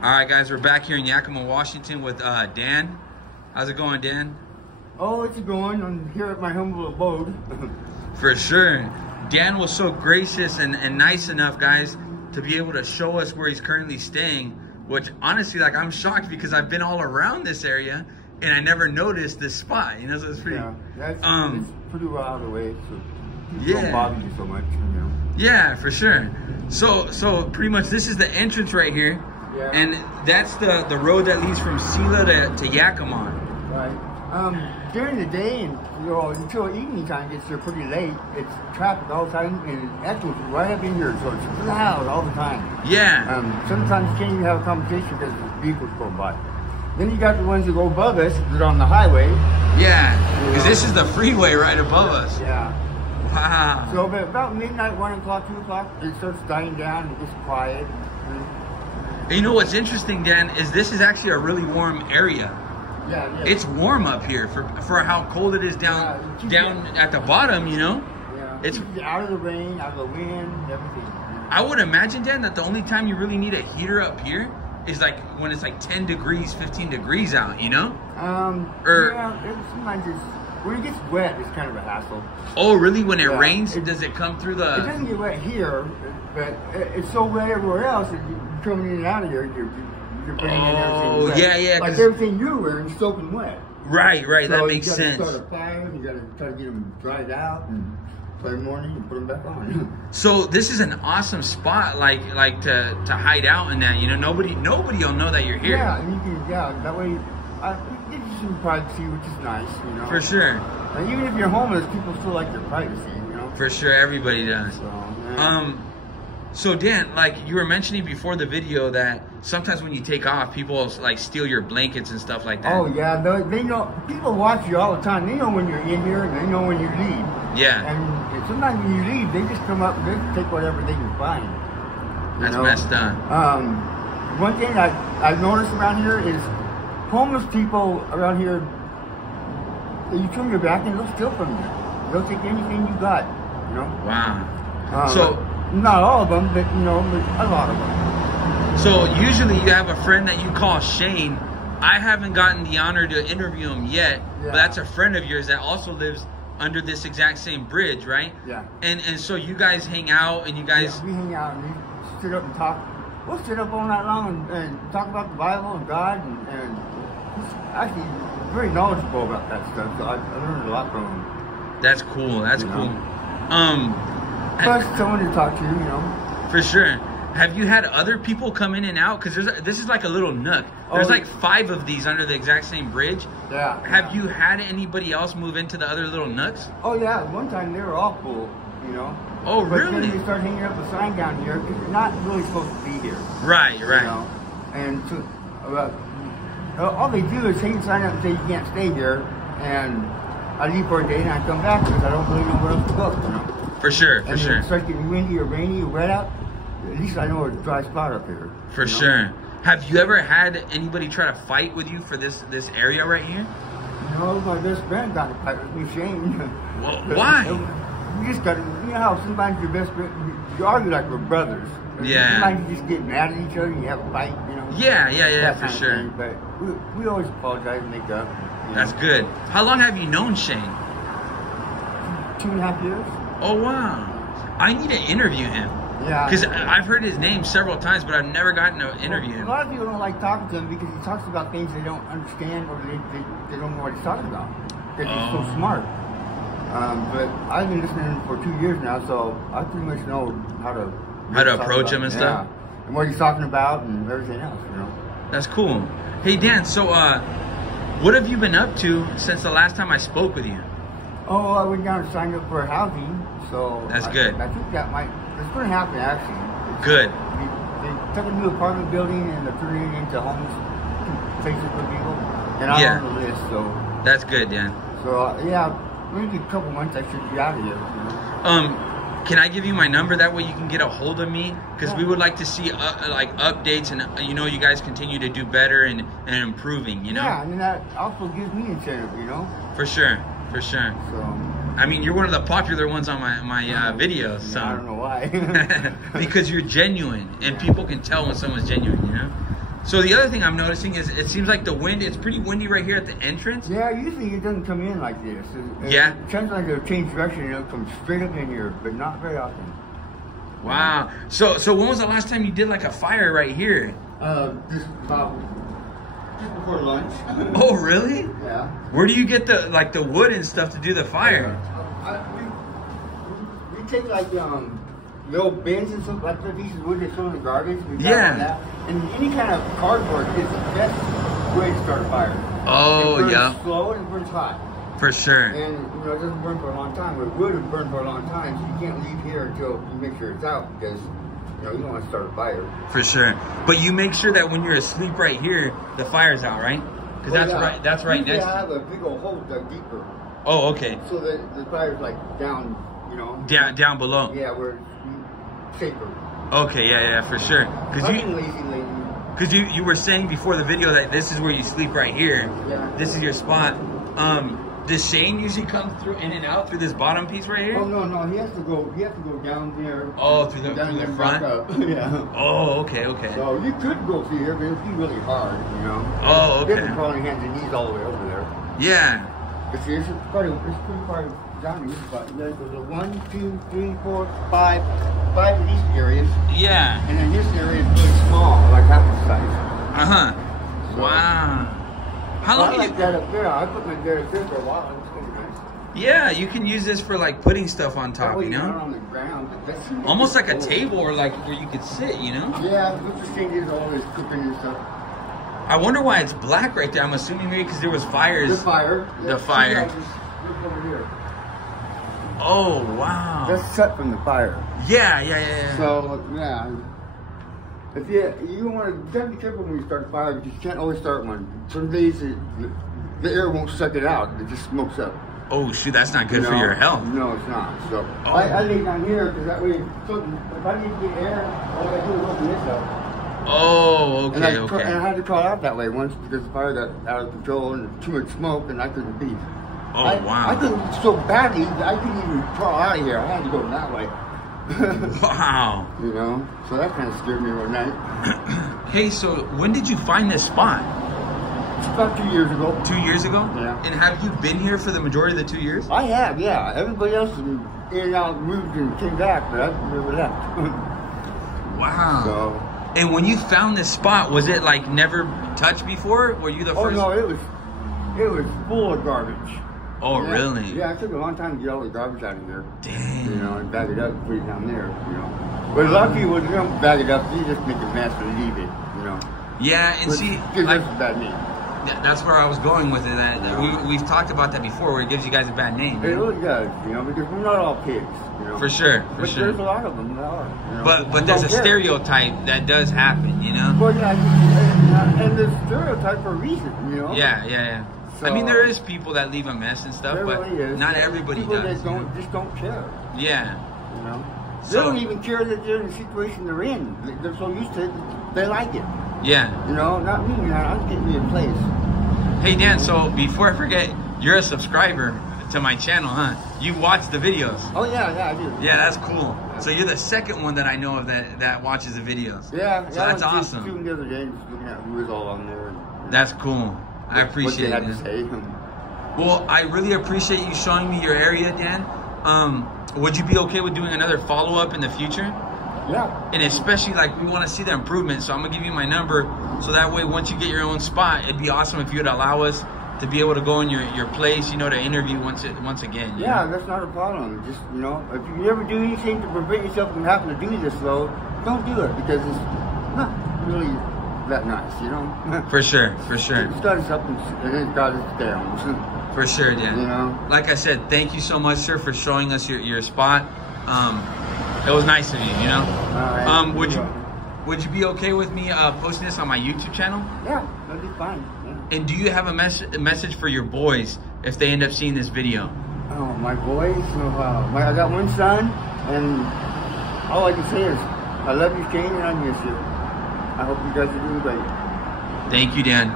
All right, guys, we're back here in Yakima, Washington with Dan. How's it going, Dan? Oh, it's going. I'm here at my humble abode. For sure. Dan was so gracious and nice enough, guys, to be able to show us where he's currently staying, which honestly, like, I'm shocked because I've been all around this area and I never noticed this spot, you know, so it's pretty... Yeah, that's it's pretty well out of the way, so people yeah. don't bother you so much, you know. Yeah, for sure. So pretty much this is the entrance right here. Yeah. And that's the road that leads from Sela to Yakima. Right. During the day and until evening time gets there pretty late, it's traffic all the time, and actually it's right up in here, so it's loud all the time. Yeah. Sometimes you can't even have a conversation because the vehicles go by. Then you got the ones that go above us that are on the highway. Yeah, because this is the freeway right above us. Yeah. Wow. So about midnight, 1 o'clock, 2 o'clock, it starts dying down and it gets quiet. And you know what's interesting, Dan, is this is actually a really warm area. Yeah. It's warm up here for how cold it is down at the bottom, you know? Yeah. It's out of the rain, out of the wind, everything. I would imagine, Dan, that the only time you really need a heater up here is like when it's like 10 degrees, 15 degrees out, you know? Yeah, sometimes when it gets wet, it's kind of a hassle. Oh, really? When it rains, does it come through the... It doesn't get wet here, but it's so wet everywhere else that you're coming in and out of here, you're bringing in everything wet. Yeah. Like everything you're wearing is soaking wet. Right, So that makes sense. You gotta start a fire, you gotta try to get them dried out, and by the morning you put them back on. So this is an awesome spot, like to hide out in that, you know, nobody will know that you're here. Yeah, and you can, that way, it gives you some privacy, which is nice, you know. For sure. And even if you're homeless, people still like their privacy, you know. For sure, everybody does. So, yeah. So Dan, like you were mentioning before the video that sometimes when you take off, people like steal your blankets and stuff like that. Oh yeah, they know. People watch you all the time. They know when you're in here, and they know when you leave. Yeah. And sometimes when you leave, they just come up and they take whatever they can find. That's messed up. One thing I've noticed around here is homeless people around here. You turn your back and they'll steal from you. They'll take anything you got. You know. Wow. So. Not all of them, but you know, a lot of them. So usually you have a friend that you call Shane. I haven't gotten the honor to interview him yet, but that's a friend of yours that also lives under this exact same bridge, right? Yeah. And so you guys hang out and you guys... Yeah, we hang out and we sit up and talk. We'll sit up all night long and talk about the Bible and God, and he's actually very knowledgeable about that stuff, so I learned a lot from him. That's cool, that's cool. Plus someone to talk to, you know. For sure. Have you had other people come in and out? Because this is like a little nook. There's like 5 of these under the exact same bridge. Yeah. Have you had anybody else move into the other little nooks? Oh yeah, one time they were all full, you know. Oh but really? Then they start hanging up a sign down here because you're not really supposed to be here. Right. You know? And so, all they do is hang a sign up and say you can't stay here, and I leave for a day and I come back because I don't really know where else to go, you know. For sure, and if it starts getting windy or rainy or wet out, at least I know it's a dry spot up here. For sure. Have you ever had anybody try to fight with you for this area right here? No, my best friend got to fight with me, Shane. Well, why? You just got to, you know how sometimes your best friend, you argue like we're brothers. Yeah. Sometimes you just get mad at each other and you have a fight, you know. Yeah, for sure. But we always apologize and make up. That's good. How long have you known Shane? 2.5 years. Oh, wow. I need to interview him. Yeah. Because I've heard his name several times, but I've never gotten to interview him. A lot of people don't like talking to him because he talks about things they don't understand or they don't know what he's talking about. Because he's so smart. But I've been listening to him for 2 years now, so I pretty much know how to approach him and stuff? Yeah. And what he's talking about and everything else, you know. That's cool. Hey, Dan, so what have you been up to since the last time I spoke with you? Oh, I went down and signed up for housing, so... That's good. I think that it's going to happen, actually. Good. They took a new apartment building and they're turning it into homes places for people. And I'm on the list, so... That's good, Dan. So, yeah, maybe a couple months I should be out of here. You know? Can I give you my number? That way you can get a hold of me? Because we would like to see like updates and you know, you guys continue to do better and improving, you know? Yeah, and that also gives me incentive, you know? For sure. For sure. So, I mean, you're one of the popular ones on my videos. So I don't know why. because you're genuine, and people can tell when someone's genuine, you know. So the other thing I'm noticing is it seems like the wind, it's pretty windy right here at the entrance. Yeah, usually it doesn't come in like this. Yeah. It sounds like it'll change direction and it'll come straight up in here, but not very often. Wow. So when was the last time you did like a fire right here? Just before lunch. Oh, really? Yeah. Where do you get the wood and stuff to do the fire? We take like little bins and stuff like that, pieces of wood that throw in the garbage. Yeah. And any kind of cardboard is the best way to start a fire. Oh, it burns yeah. slow and it burns hot. For sure. And it doesn't burn for a long time. But wood will burn for a long time, so you can't leave here until you make sure it's out because you don't want to start a fire. For sure. But you make sure that when you're asleep right here, the fire's out, right? Because that's right next to you. I have a big old hole dug deeper. Oh, okay. So that the fire's like down, Down below. Yeah, where it's safer. Okay, yeah, for sure. Because you were saying before the video that this is where you sleep right here. Yeah. This is your spot. Does Shane usually come through in and out through this bottom piece right here? Oh no, he has to go down there. Oh, through the front? Yeah. Oh, okay. So you could go through here, but it'd be really hard, Oh, okay. You have to crawl on your hands and knees all the way over there. Yeah. But see, it's pretty far down here. But there's a 1, 2, 3, 4, 5 of these areas. Yeah. And then this area is really small, like half the size. So, wow. How long? I like that up there. I put my bed up there for a while. It's pretty nice. Yeah, you can use this for like putting stuff on top, Not on the ground. Almost like a table or like where you could sit, Yeah, but the thing is always cooking and stuff. I wonder why it's black right there. I'm assuming maybe because there was fires. The fire. The fire. Look over here. Oh, wow. That's set from the fire. Yeah. So, yeah. If you want to be careful when you start a fire because you can't always start one. Some days the air won't suck it out. It just smokes up. Oh, shoot, that's not good for your health. No, it's not. So I lay down here because that way, if I need to get air, all I do is open this up. Oh, okay, And I had to crawl out that way once because the fire got out of control and too much smoke and I couldn't breathe. Oh, wow. I couldn't so badly that I couldn't even crawl out of here. I had to go that way. Wow. So that kind of scared me one night. Hey, so when did you find this spot? About 2 years ago. 2 years ago? Yeah. And have you been here for the majority of the 2 years? I have, yeah. Everybody else is in and out, moved and came back, but I've never left. Wow. So. And when you found this spot, was it like never touched before? Were you the first? Oh no, it was full of garbage. Oh, yeah. Really? Yeah, it took a long time to get all the garbage out of here. Dang. And bag it up and put it down there, But a lot of people, they don't bag it up, they just make a mess and leave it, Yeah, and Which see, gives like, us a bad name. That's where I was going with it. We've talked about that before, where it gives you guys a bad name. It really does, because we're not all pigs, For sure, but there's a lot of them that are. But there's a stereotype that does happen, Well, yeah, and there's stereotype for a reason, Yeah. So, I mean, there is people that leave a mess and stuff, but really is. not everybody people does. That just don't care. Yeah. They don't even care that they're in the situation they're in. They're so used to it, they like it. Yeah. Not me, I'm getting me a place. Hey, Dan, so before I forget, you're a subscriber to my channel, huh? You watch the videos. Oh, yeah, I do. Yeah, that's cool. So you're the second one that I know of that watches the videos. Yeah. So that's awesome. I was the other day, just looking at who is all on there. That's cool. I appreciate what it. they had to say. Well, I really appreciate you showing me your area, Dan. Would you be okay with doing another follow-up in the future? Yeah. And especially, like, we want to see the improvement, so I'm going to give you my number, so that way, once you get your own spot, it'd be awesome if you would allow us to be able to go in your place, to interview once again. Yeah, that's not a problem. Just, if you ever do anything to prevent yourself from having to do this, though, don't do it, because it's not really that nice, For sure. It starts up and then it got us down. For sure, Dan. Like I said, thank you so much, sir, for showing us your spot. It was nice of you, All right. Would you be okay with me posting this on my YouTube channel? Yeah, that'd be fine. Yeah. And do you have a message for your boys if they end up seeing this video? Oh, my boys? I got one son, and all I can say is, I love you, Shane, and I miss you. I hope you guys are doing great. Thank you, Dan.